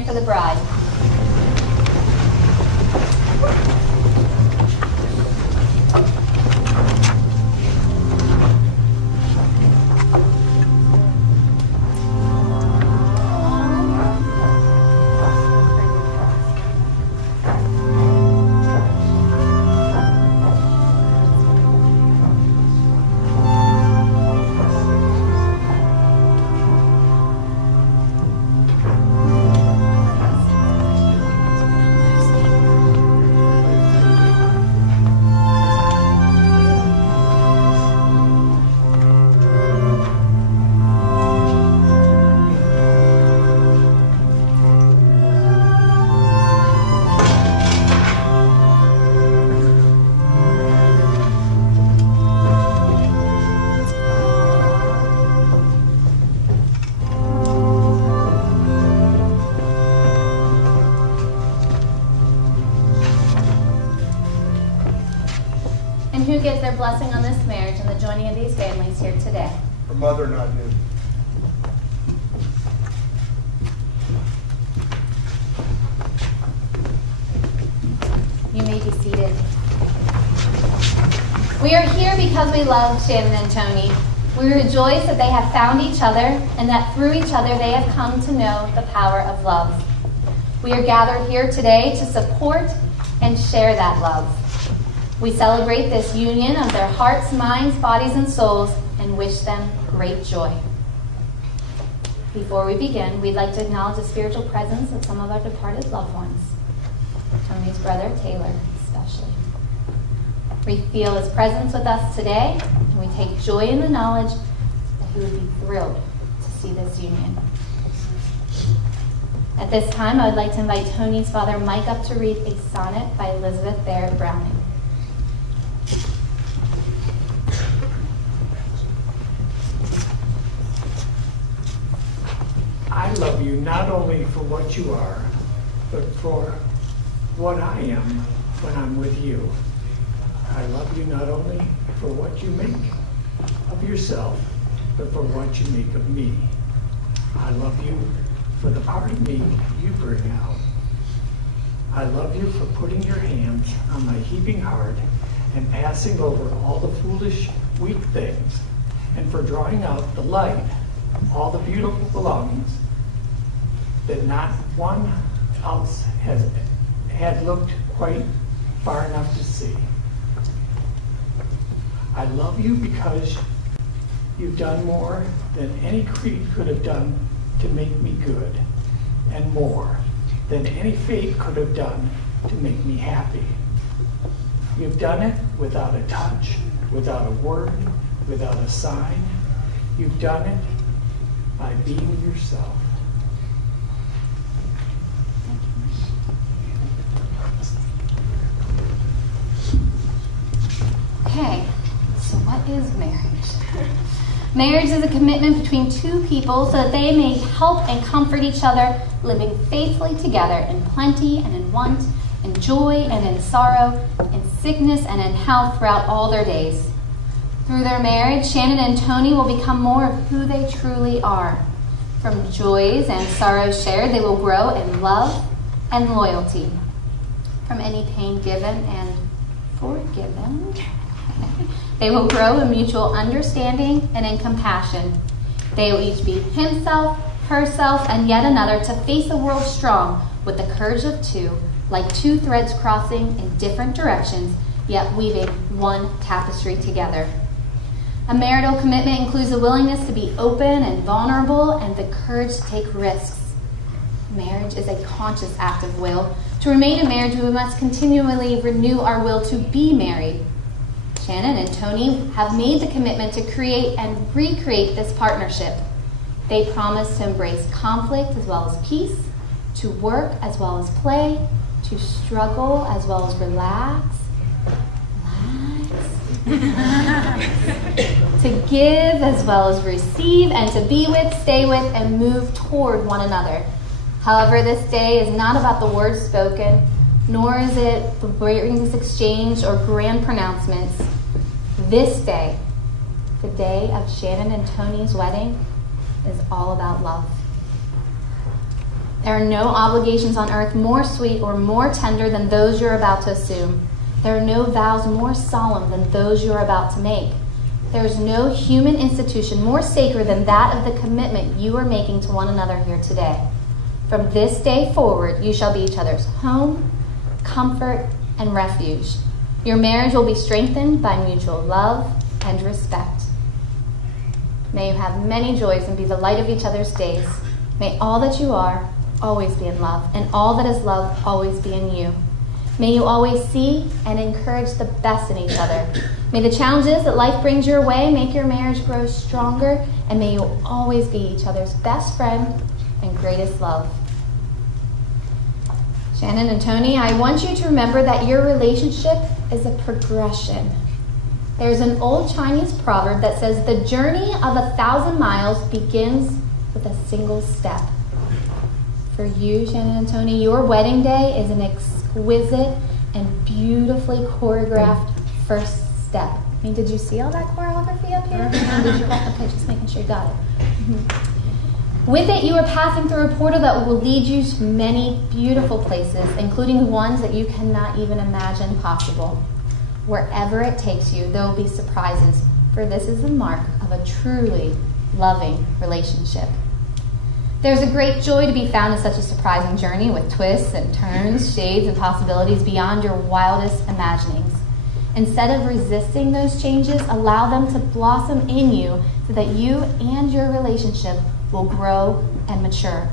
preparing for the bride. And who gives their blessing on this marriage and the joining of these families here today? Her mother and I do. You may be seated. We are here because we love Shannon and Tony. We rejoice that they have found each other and that through each other they have come to know the power of love. We are gathered here today to support and share that love. We celebrate this union of their hearts, minds, bodies, and souls and wish them great joy. Before we begin, we'd like to acknowledge the spiritual presence of some of our departed loved ones. Tony's brother, Taylor, especially. We feel his presence with us today, and we take joy in the knowledge that he would be thrilled to see this union. At this time, I would like to invite Tony's father, Mike, up to read a sonnet by Elizabeth Barrett Browning. I love you not only for what you are, but for what I am when I'm with you. I love you not only for what you make of yourself, but for what you make of me. I love you for the part of me you bring out. I love you for putting your hands on my heaving heart and passing over all the foolish, weak things, and for drawing out the light, all the beautiful belongings that not one else had looked quite far enough to see. I love you because you've done more than any creed could have done to make me good, and more than any fate could have done to make me happy. You've done it without a touch, without a word, without a sign. You've done it by being yourself. Okay, so what is marriage? Marriage is a commitment between two people so that they may help and comfort each other, living faithfully together in plenty and in want, in joy and in sorrow, in sickness and in health throughout all their days. Through their marriage, Shannon and Tony will become more of who they truly are. From joys and sorrows shared, they will grow in love and loyalty. From any pain given and forgiven, they will grow in mutual understanding and in compassion. They will each be himself, herself, and yet another to face the world strong with the courage of two, like two threads crossing in different directions, yet weaving one tapestry together. A marital commitment includes a willingness to be open and vulnerable and the courage to take risks. Marriage is a conscious act of will. To remain in marriage, we must continually renew our will to be married. Shannon and Tony have made the commitment to create and recreate this partnership. They promise to embrace conflict as well as peace, to work as well as play, to struggle as well as relax, to give as well as receive, and to be with, stay with, and move toward one another. However, this day is not about the words spoken, nor is it the rings exchanged or grand pronouncements. This day, the day of Shannon and Tony's wedding, is all about love. There are no obligations on earth more sweet or more tender than those you're about to assume. There are no vows more solemn than those you're about to make. There is no human institution more sacred than that of the commitment you are making to one another here today. From this day forward, you shall be each other's home, comfort, and refuge. Your marriage will be strengthened by mutual love and respect. May you have many joys and be the light of each other's days. May all that you are always be in love, and all that is love always be in you. May you always see and encourage the best in each other. May the challenges that life brings your way make your marriage grow stronger, and may you always be each other's best friend and greatest love. Shannon and Tony, I want you to remember that your relationship is a progression. There's an old Chinese proverb that says the journey of 1,000 miles begins with a single step. For you, Shannon and Tony, your wedding day is an exquisite and beautifully choreographed first step. I mean, did you see all that choreography up here? Okay, just making sure you got it. With it, you are passing through a portal that will lead you to many beautiful places, including ones that you cannot even imagine possible. Wherever it takes you, there will be surprises, for this is the mark of a truly loving relationship. There's a great joy to be found in such a surprising journey with twists and turns, shades, and possibilities beyond your wildest imaginings. Instead of resisting those changes, allow them to blossom in you so that you and your relationship will grow and mature.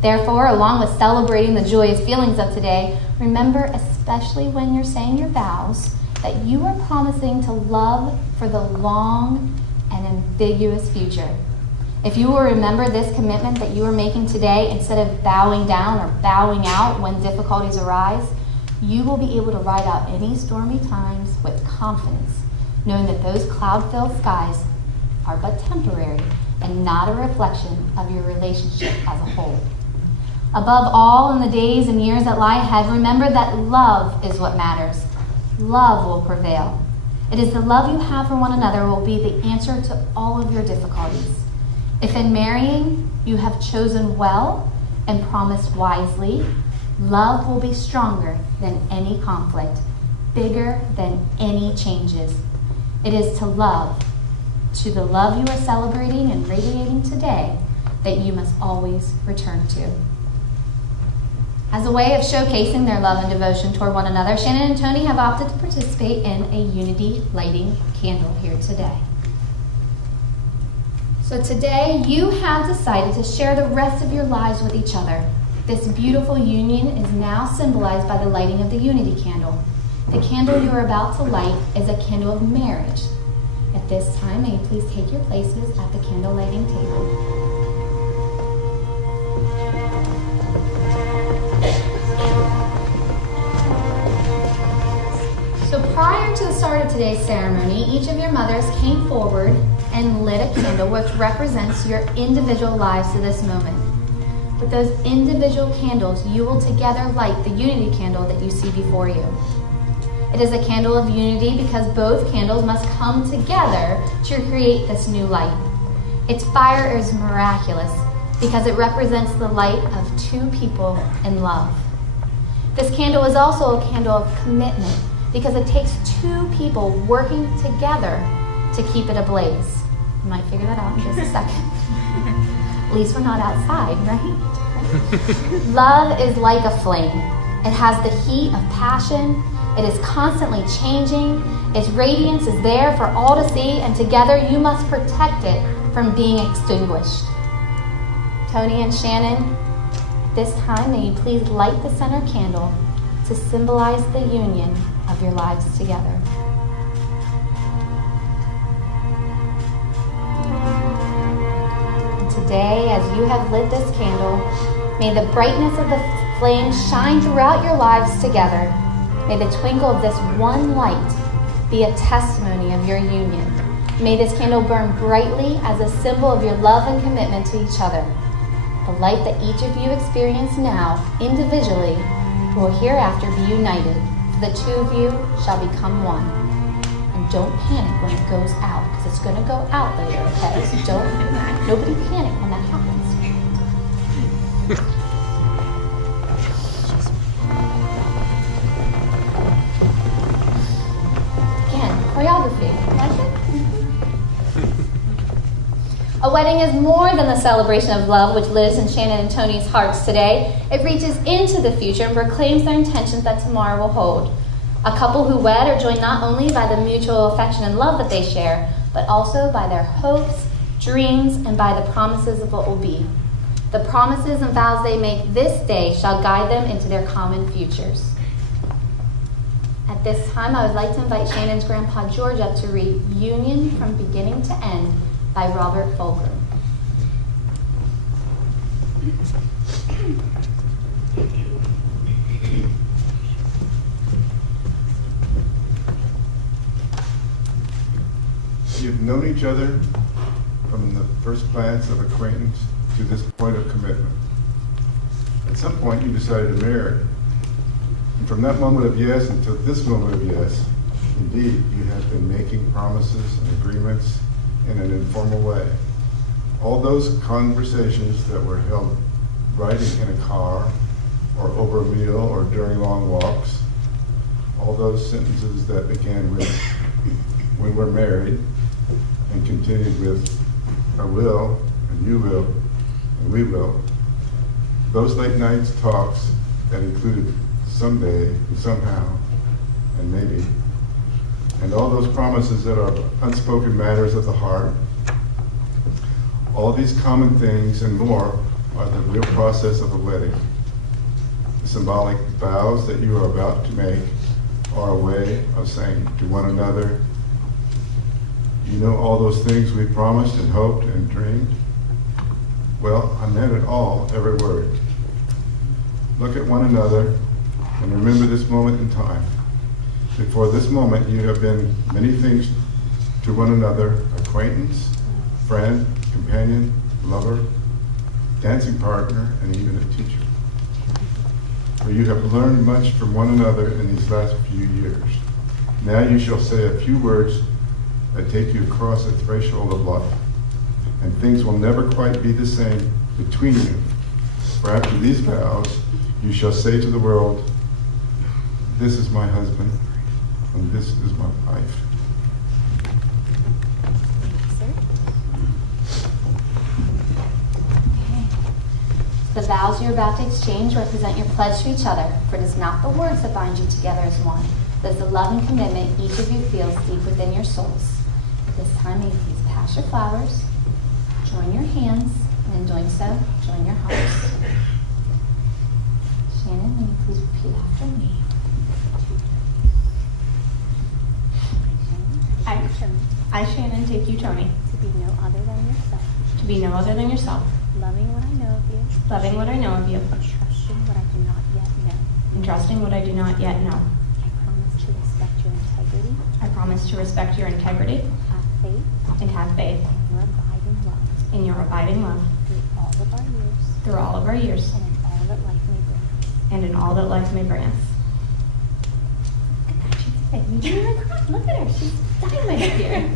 Therefore, along with celebrating the joyous feelings of today, remember, especially when you're saying your vows, that you are promising to love for the long and ambiguous future. If you will remember this commitment that you are making today, instead of bowing down or bowing out when difficulties arise, you will be able to ride out any stormy times with confidence, knowing that those cloud-filled skies are but temporary and not a reflection of your relationship as a whole. Above all, in the days and years that lie ahead, remember that love is what matters. Love will prevail. It is the love you have for one another will be the answer to all of your difficulties. If in marrying you have chosen well and promised wisely, love will be stronger than any conflict, bigger than any changes. It is to the love you are celebrating and radiating today, that you must always return to. As a way of showcasing their love and devotion toward one another, Shannon and Tony have opted to participate in a unity lighting candle here today. So today, you have decided to share the rest of your lives with each other. This beautiful union is now symbolized by the lighting of the unity candle. The candle you are about to light is a candle of marriage. At this time, may you please take your places at the candle lighting table. So prior to the start of today's ceremony, each of your mothers came forward and lit a candle which represents your individual lives to this moment. With those individual candles, you will together light the unity candle that you see before you. It is a candle of unity because both candles must come together to create this new light. Its fire is miraculous because it represents the light of two people in love. This candle is also a candle of commitment because it takes two people working together to keep it ablaze. You might figure that out in just a second. At least we're not outside, right? Love is like a flame. It has the heat of passion. It is constantly changing. Its radiance is there for all to see, and together you must protect it from being extinguished. Tony and Shannon, at this time, may you please light the center candle to symbolize the union of your lives together. And today, as you have lit this candle, may the brightness of the flame shine throughout your lives together. May the twinkle of this one light be a testimony of your union. May this candle burn brightly as a symbol of your love and commitment to each other. The light that each of you experience now, individually, will hereafter be united, for the two of you shall become one. And don't panic when it goes out, because it's going to go out later, okay? So nobody panic when that happens. A wedding is more than the celebration of love which lives in Shannon and Tony's hearts today. It reaches into the future and proclaims their intentions that tomorrow will hold. A couple who wed are joined not only by the mutual affection and love that they share, but also by their hopes, dreams, and by the promises of what will be. The promises and vows they make this day shall guide them into their common futures. At this time, I would like to invite Shannon's grandpa George up to read Union from Beginning to End by Robert Fulghum. You've known each other from the first glance of acquaintance to this point of commitment. At some point, you decided to marry. And from that moment of yes until this moment of yes, indeed, you have been making promises and agreements in an informal way. All those conversations that were held riding in a car or over a meal or during long walks, all those sentences that began with, when we're married, and continued with, I will, and you will, and we will. Those late nights talks that included someday, and somehow, and maybe, and all those promises that are unspoken matters of the heart. All these common things and more are the real process of a wedding. The symbolic vows that you are about to make are a way of saying to one another, you know all those things we promised and hoped and dreamed? Well, I meant it all, every word. Look at one another and remember this moment in time. Before this moment, you have been many things to one another: acquaintance, friend, companion, lover, dancing partner, and even a teacher. For you have learned much from one another in these last few years. Now you shall say a few words that take you across the threshold of life, and things will never quite be the same between you. For after these vows, you shall say to the world, this is my husband, and this is my wife. The vows you're about to exchange represent your pledge to each other, for it is not the words that bind you together as one, but it's the love and commitment each of you feels deep within your souls. At this time, may you please pass your flowers, join your hands, and in doing so, join your hearts. Shannon, may you please repeat after me. I, Shannon, take you, Tony, To be no other than yourself. to be no other than yourself, Loving what I know of you. loving what I know of you, And trusting what I do not yet know. and trusting what I do not yet know. I promise to respect your integrity. I promise to respect your integrity Have faith. and have faith In your abiding love. in your abiding love Through all of our years. through all of our years And in all that life may bring us. and in all that life may bring us. Look at that, she did it. Look at her, she's dynamite up here.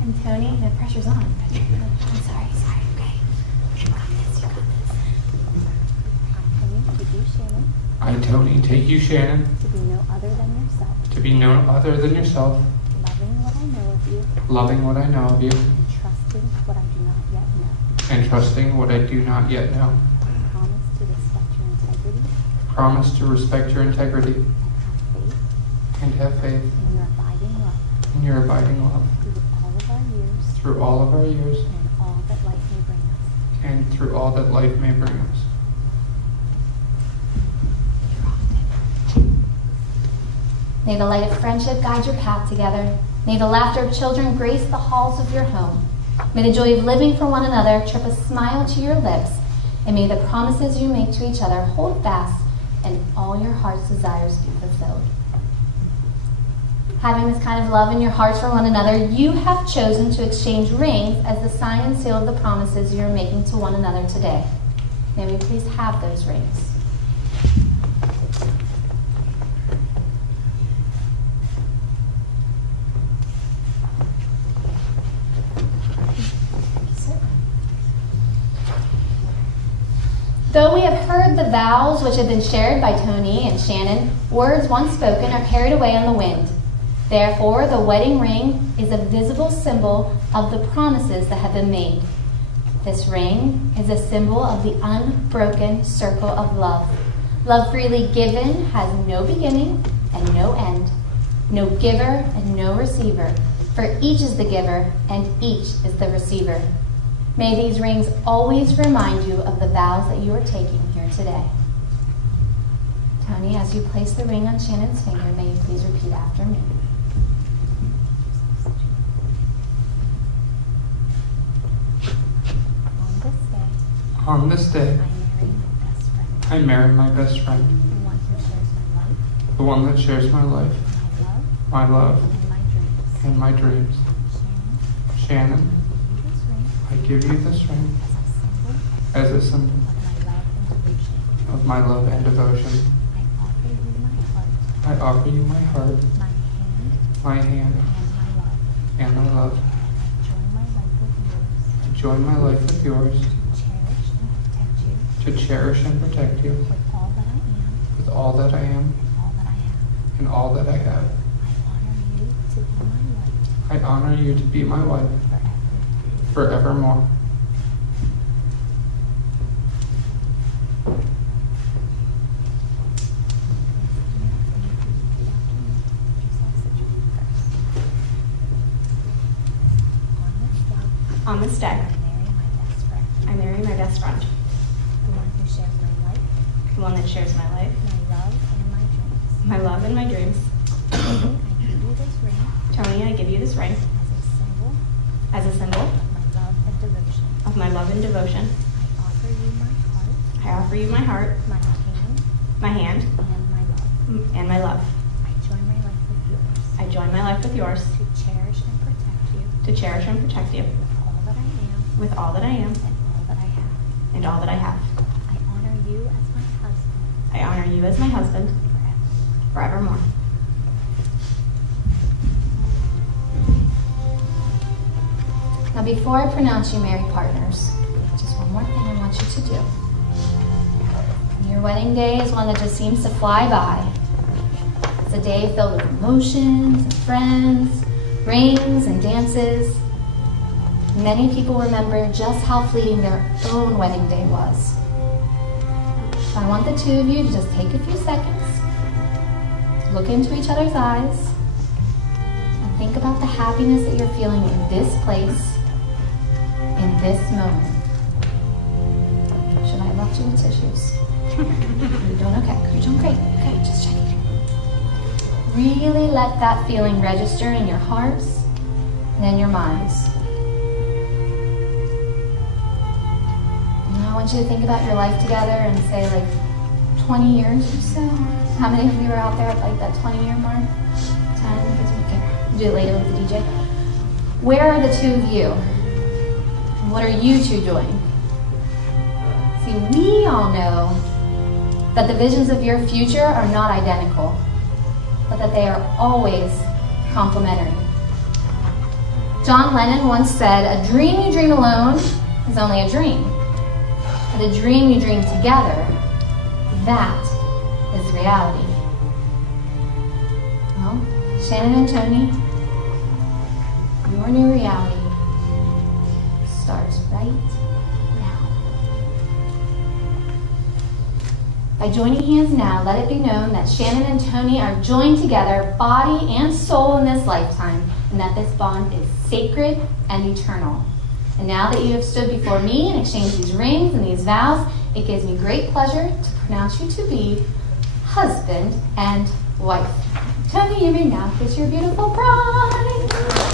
And Tony, the pressure's on. I'm sorry, okay. You got this, you got this. I, Tony, take I, Tony, take you, you, Shannon. Shannon, To be no other than yourself. to be no other than yourself, Loving what I know of you. loving what I know of you, And trusting what I do not yet know. and trusting what I do not yet know. I promise to respect your integrity. Promise to respect your integrity And have faith. and have faith In your abiding love. in your abiding love Through all of our years. through all of our years And all that life may bring us. and through all that life may bring us. May the light of friendship guide your path together. May the laughter of children grace the halls of your home. May the joy of living for one another trip a smile to your lips. And may the promises you make to each other hold fast and all your heart's desires be fulfilled. Having this kind of love in your hearts for one another, you have chosen to exchange rings as the sign and seal of the promises you are making to one another today. May we please have those rings. Though we have heard the vows which have been shared by Tony and Shannon, words once spoken are carried away on the wind. Therefore, the wedding ring is a visible symbol of the promises that have been made. This ring is a symbol of the unbroken circle of love. Love freely given has no beginning and no end, no giver and no receiver, for each is the giver and each is the receiver. May these rings always remind you of the vows that you are taking here today. Tony, as you place the ring on Shannon's finger, may you please repeat after me. On this day, I marry my best friend. I marry my best friend, The one who shares my life. the one that shares my life, My love. my love, And my dreams. and my dreams. Shannon, I give you this ring I give you this ring as a symbol as a symbol of my love and devotion. of my love and devotion. I offer you my I offer you heart, my heart, my hand, my hand, and my love. and my love. I join my life with yours To join my life with yours, to cherish and protect you to cherish and protect you with all that I am with all that I am and all that I have. and all that I have. I honor you to be my wife I honor you to be my wife forever. forevermore. On this day, I marry my best friend, I marry my best friend, the one who shares my life, the one that shares my life, my love, and my dreams. my love, and my dreams. Tony, I give you this ring Tony, I give you this ring as a symbol as a symbol of my love and devotion. of my love and devotion. I offer you my heart, My hand, my hand, and my love. and my love. I join my life with yours I join my life with yours to cherish and protect you to cherish and protect you with all that I am with all that I am and all that I have. and all that I have. I honor you as my husband I honor you as my husband forever. forevermore. Now, before I pronounce you married partners, just one more thing I want you to do. Your wedding day is one that just seems to fly by. It's a day filled with emotions and friends, rings and dances. Many people remember just how fleeting their own wedding day was. So I want the two of you to just take a few seconds, look into each other's eyes, and think about the happiness that you're feeling in this place, in this moment. Should I have left you with tissues? You're doing okay. You're doing great. Okay, just checking. Really let that feeling register in your hearts and in your minds. Now I want you to think about your life together and say like 20 years or so. How many of you are out there at like that 20-year mark? 10? Okay. We'll do it later with the DJ. Where are the two of you? What are you two doing? See, we all know that the visions of your future are not identical, but that they are always complementary. John Lennon once said, "A dream you dream alone is only a dream, but a dream you dream together, that is reality." Well, Shannon and Tony, your new reality starts right now. By joining hands now, let it be known that Shannon and Tony are joined together, body and soul, in this lifetime, and that this bond is sacred and eternal. And now that you have stood before me and exchanged these rings and these vows, it gives me great pleasure to pronounce you to be husband and wife. Tony, you may now kiss your beautiful bride.